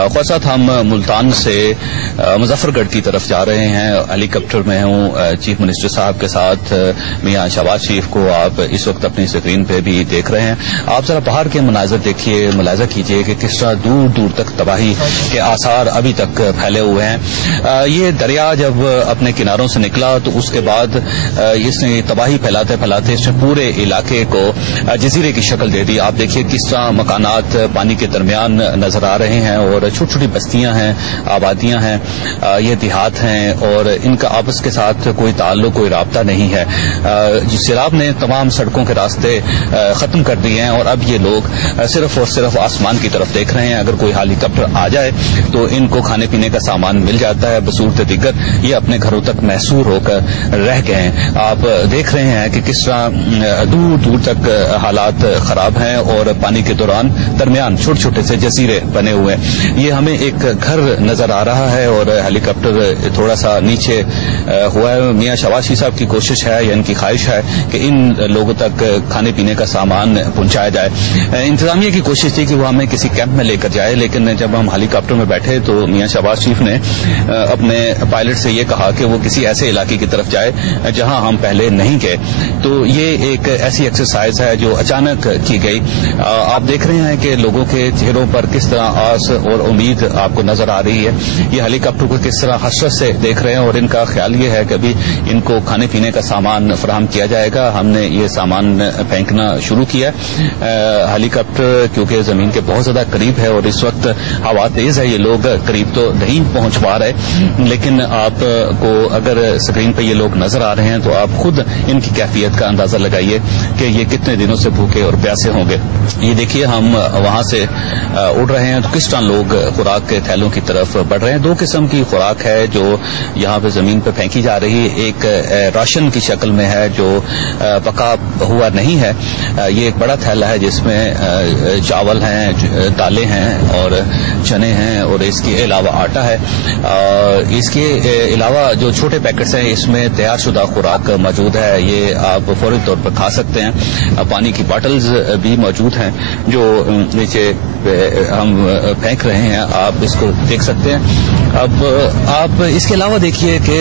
ख्वासात हम मुल्तान से मुजफ्फर गढ़ की तरफ जा रहे हैं। हेली कॉप्टर में हूँ चीफ मिनिस्टर साहब के साथ। मियां शहबाज शरीफ को आप इस वक्त अपनी स्क्रीन पे भी देख रहे हैं। आप जरा बाहर के मनाजर देखिए, मुलाजा कीजिए कि किस तरह दूर दूर तक तबाही के आसार अभी तक फैले हुए हैं। ये दरिया जब अपने किनारों से निकला तो उसके बाद इसने तबाही फैलाते फैलाते इसने पूरे इलाके को जजीरे की शक्ल दे दी। आप देखिए किस तरह मकानात पानी के दरमियान नजर आ रहे हैं और छोटी छोटी बस्तियां हैं, आबादियां हैं, ये देहात हैं और इनका आपस के साथ कोई ताल्लुक, कोई राब्ता नहीं है। सैलाब ने तमाम सड़कों के रास्ते खत्म कर दिए हैं और अब ये लोग सिर्फ और सिर्फ आसमान की तरफ देख रहे हैं। अगर कोई हेलीकॉप्टर आ जाए तो इनको खाने पीने का सामान मिल जाता है, बसूरत दीगर ये अपने घरों तक महसूर होकर रह गए हैं। आप देख रहे हैं कि किस तरह दूर दूर तक हालात खराब हैं और पानी के दरमियान छोटे छोटे से जजीरे बने हुए हैं। ये हमें एक घर नजर आ रहा है और हेलीकॉप्टर थोड़ा सा नीचे हुआ है। मियां शहबाज शरीफ साहब की कोशिश है या इनकी ख्वाहिश है कि इन लोगों तक खाने पीने का सामान पहुंचाया जाए। इंतजामिया की कोशिश थी कि वो हमें किसी कैंप में लेकर जाए, लेकिन जब हम हेलीकॉप्टर में बैठे तो मियां शहबाज शरीफ ने अपने पायलट से ये कहा कि वो किसी ऐसे इलाके की तरफ जाए जहां हम पहले नहीं गए। तो ये एक ऐसी एक्सरसाइज है जो अचानक की गई। आप देख रहे हैं कि लोगों के चेहरों पर किस तरह आस और उम्मीद आपको नजर आ रही है। ये हेलीकॉप्टर को किस तरह हसरत से देख रहे हैं और इनका ख्याल ये है कि अभी इनको खाने पीने का सामान फराहम किया जाएगा। हमने ये सामान फेंकना शुरू किया। हेलीकॉप्टर क्योंकि जमीन के बहुत ज्यादा करीब है और इस वक्त हवा तेज है, ये लोग करीब तो नहीं पहुंच पा रहे, लेकिन आपको अगर स्क्रीन पर ये लोग नजर आ रहे हैं तो आप खुद इनकी कैफियत का अंदाजा लगाइए कि ये कितने दिनों से भूखे और प्यासे होंगे। ये देखिए हम वहां से उड़ रहे हैं तो किस तरह लोग खुराक के थैलों की तरफ बढ़ रहे हैं। दो किस्म की खुराक है जो यहाँ पे जमीन पे फेंकी जा रही है। एक राशन की शक्ल में है जो पका हुआ नहीं है। ये एक बड़ा थैला है जिसमें चावल हैं, दालें हैं और चने हैं और इसके अलावा आटा है। इसके अलावा जो छोटे पैकेट्स हैं इसमें तैयार शुदा खुराक मौजूद है, ये आप फौरी तौर पर खा सकते हैं। पानी की बॉटल्स भी मौजूद हैं जो नीचे हम फेंक रहे हैं, आप इसको देख सकते हैं। अब आप इसके अलावा देखिए कि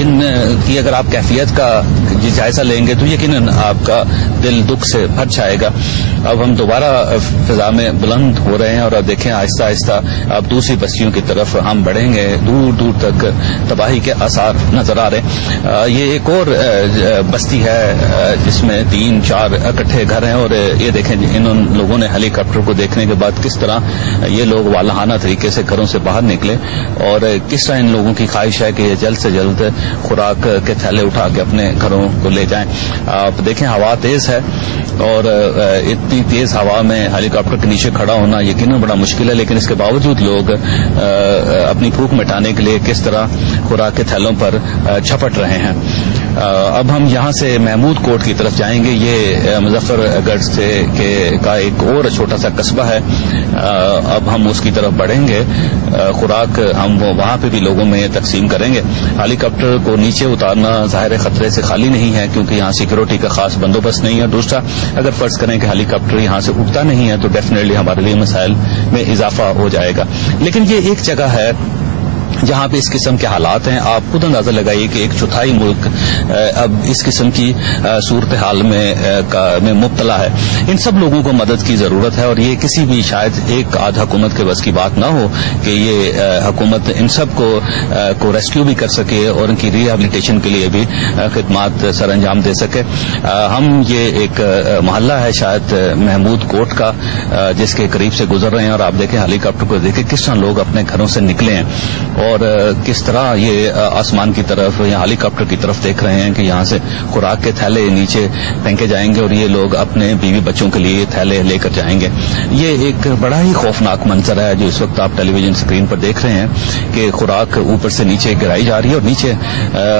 इन की अगर आप कैफियत का जायजा लेंगे तो यकीनन आपका दिल दुख से भर जाएगा। अब हम दोबारा फिजा में बुलंद हो रहे हैं और अब देखें आहिस्ता आहिस्ता अब दूसरी बस्तियों की तरफ हम बढ़ेंगे। दूर दूर तक तबाही के आसार नजर आ रहे हैं। ये एक और बस्ती है जिसमें 3-4 इकट्ठे घर हैं और ये देखें इन लोगों ने हेलीकॉप्टर को देखने के बाद किस तरह ये लोग वालाहाना तरीके से घरों से बाहर निकले और किस तरह इन लोगों की ख्वाहिश है कि ये जल्द से जल्द खुराक के थैले उठा के अपने घरों को ले जाएं। आप देखें हवा तेज है और इतनी तेज हवा में हेलीकॉप्टर के नीचे खड़ा होना यकीनन बड़ा मुश्किल है, लेकिन इसके बावजूद लोग अपनी भूख मिटाने के लिए किस तरह खुराक के थैलों पर झपट रहे हैं। अब हम यहाँ से महमूद कोट की तरफ जाएंगे। ये मुजफ्फरगढ़ से का एक और छोटा सा कस्बा है। अब हम उसकी तरफ बढ़ेंगे। खुराक हम वहां पे भी लोगों में तकसीम करेंगे। हेलीकॉप्टर को नीचे उतारना ज़ाहिर खतरे से खाली नहीं है क्योंकि यहाँ सिक्योरिटी का खास बंदोबस्त नहीं है। दूसरा, अगर फर्ज करें कि हेलीकॉप्टर यहाँ से उठता नहीं है तो डेफिनेटली हमारे लिए मसाइल में इजाफा हो जाएगा। लेकिन ये एक जगह है जहां पे इस किस्म के हालात हैं। आप खुद अंदाजा लगाइए कि 1/4 मुल्क अब इस किस्म की सूरत हाल में मुब्तला है। इन सब लोगों को मदद की जरूरत है और ये किसी भी शायद एक आध हुकूमत के बस की बात ना हो कि ये हुकूमत इन सब को रेस्क्यू भी कर सके और इनकी रिहेबिलिटेशन के लिए भी खिदमात सर अंजाम दे सके। हम ये एक मोहल्ला है शायद महमूद कोट का जिसके करीब से गुजर रहे हैं और आप देखें हेलीकॉप्टर को देखें किस तरह लोग अपने घरों से निकले हैं और किस तरह ये आसमान की तरफ या हेलीकॉप्टर की तरफ देख रहे हैं कि यहाँ से खुराक के थैले नीचे फेंके जाएंगे और ये लोग अपने बीवी बच्चों के लिए थैले लेकर जाएंगे। ये एक बड़ा ही खौफनाक मंजर है जो इस वक्त आप टेलीविजन स्क्रीन पर देख रहे हैं कि खुराक ऊपर से नीचे गिराई जा रही है और नीचे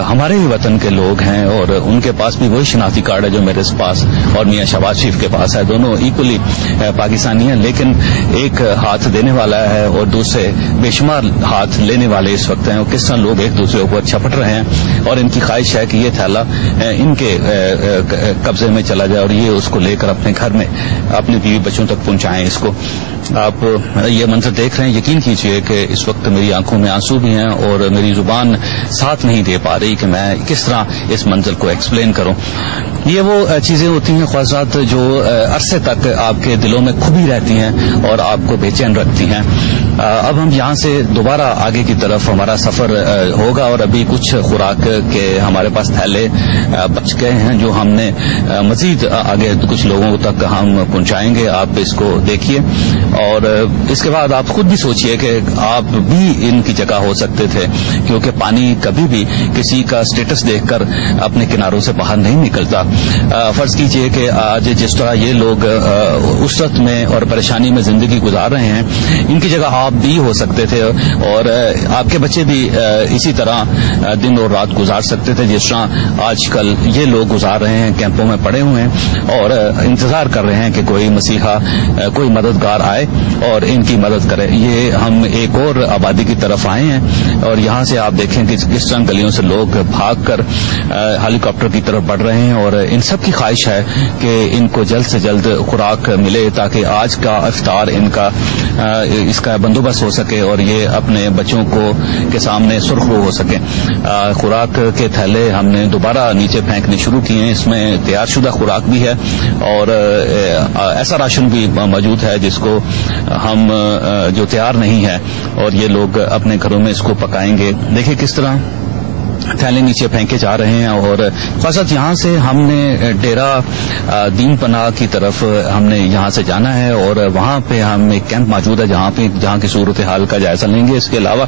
हमारे ही वतन के लोग हैं और उनके पास भी वही शनाख्ती कार्ड है जो मेरे पास और मियां शहबाज शरीफ के पास है। दोनों इक्वली पाकिस्तानी हैं, लेकिन एक हाथ देने वाला है और दूसरे बेशुमार हाथ लेने والے اس وقت ہیں اور کس طرح لوگ ایک دوسرے کے اوپر چھپٹ رہے ہیں اور ان کی خواہش ہے کہ یہ تھیلا ان کے قبضے میں چلا جائے اور یہ اس کو لے کر اپنے گھر میں اپنے بیوی بچوں تک پہنچائیں اس کو. آپ یہ منظر دیکھ رہے ہیں, یقین کیجئے کہ اس وقت میری آنکھوں میں آنسو بھی ہیں اور میری زبان ساتھ نہیں دے پا رہی کہ میں کس طرح اس منظر کو ایکسپلین کروں. یہ وہ چیزیں ہوتی ہیں خواہشات جو عرصے تک آپ کے دلوں میں کھبی رہتی ہیں اور آپ کو بے چین رکھتی ہیں. اب ہم یہاں سے دوبارہ آگے کی طرف ہمارا سفر ہوگا اور ابھی کچھ خوراک کے ہمارے پاس تھیلے بچ گئے ہیں جو ہم نے مزید آگے کچھ لوگوں تک ہم پہنچائیں گے. آپ اس کو دیکھیے اور اس کے بعد آپ خود بھی سوچئے کہ آپ بھی ان کی جگہ ہو سکتے تھے, کیونکہ پانی کبھی بھی کسی کا اسٹیٹس دیکھ کر اپنے کناروں سے باہر نہیں نکلتا. فرض کیجئے کہ آج جس طرح یہ لوگ اسرت میں اور پریشانی میں زندگی گزار رہے ہیں, ان کی جگہ آپ بھی ہو سکتے تھے اور آپ کے بچے بھی اسی طرح دن اور رات گزار سکتے تھے جس طرح آج کل یہ لوگ گزار رہے ہیں, کیمپوں میں پڑے ہوئے ہیں اور انتظار کر رہے ہیں کہ کوئی مسیحا کوئی مددگار آئے اور ان کی مدد کرے. یہ ہم ایک اور آبادی کی طرف آئے ہیں اور یہاں سے آپ دیکھیں کہ کس طرح گلیوں سے لوگ بھاگ کر ہیلی کاپٹر کی طرف بڑھ رہے ہیں اور ان سب کی خواہش ہے کہ ان کو جلد سے جلد خوراک ملے تاکہ آج کا افطار ان کا اس کا بندوبست ہو سکے اور یہ اپنے بچوں کو کے سامنے سرخ رو ہو سکے. خوراک کے تھیلے ہم نے دوبارہ نیچے پھینکنے شروع کیے ہیں. اس میں تیار شدہ خوراک بھی ہے اور ایسا راشن بھی موجود ہے جس کو ہم جو تیار نہیں ہے اور یہ لوگ اپنے گھروں میں اس کو پکائیں گے. دیکھیں کس طرح تھیلے نیچے پھینکے جا رہے ہیں اور خاصت یہاں سے ہم نے ڈیرا دین پناہ کی طرف ہم نے یہاں سے جانا ہے اور وہاں پہ ہم ایک کیمپ موجود ہے جہاں کی صورتحال کا جائزہ لیں گے. اس کے علاوہ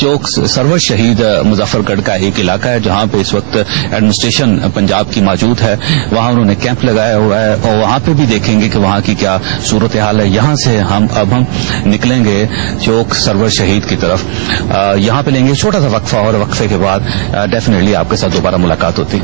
چوک سرور شہید مظفر گڑھ کا ایک علاقہ ہے جہاں پہ اس وقت ایڈمنسٹریشن پنجاب کی موجود ہے, وہاں انہوں نے کیمپ لگایا ہوا ہے اور وہاں پہ بھی دیکھیں گے کہ وہاں کی کیا صورتحال ہے. یہاں سے ہم نکلیں گے چوک سرور شہید کی طرف. یہاں پہ لیں گے چھوٹا سا وقفہ اور وقفے کے بعد ڈیفینیٹلی آپ کے ساتھ دوبارہ ملاقات ہوتی.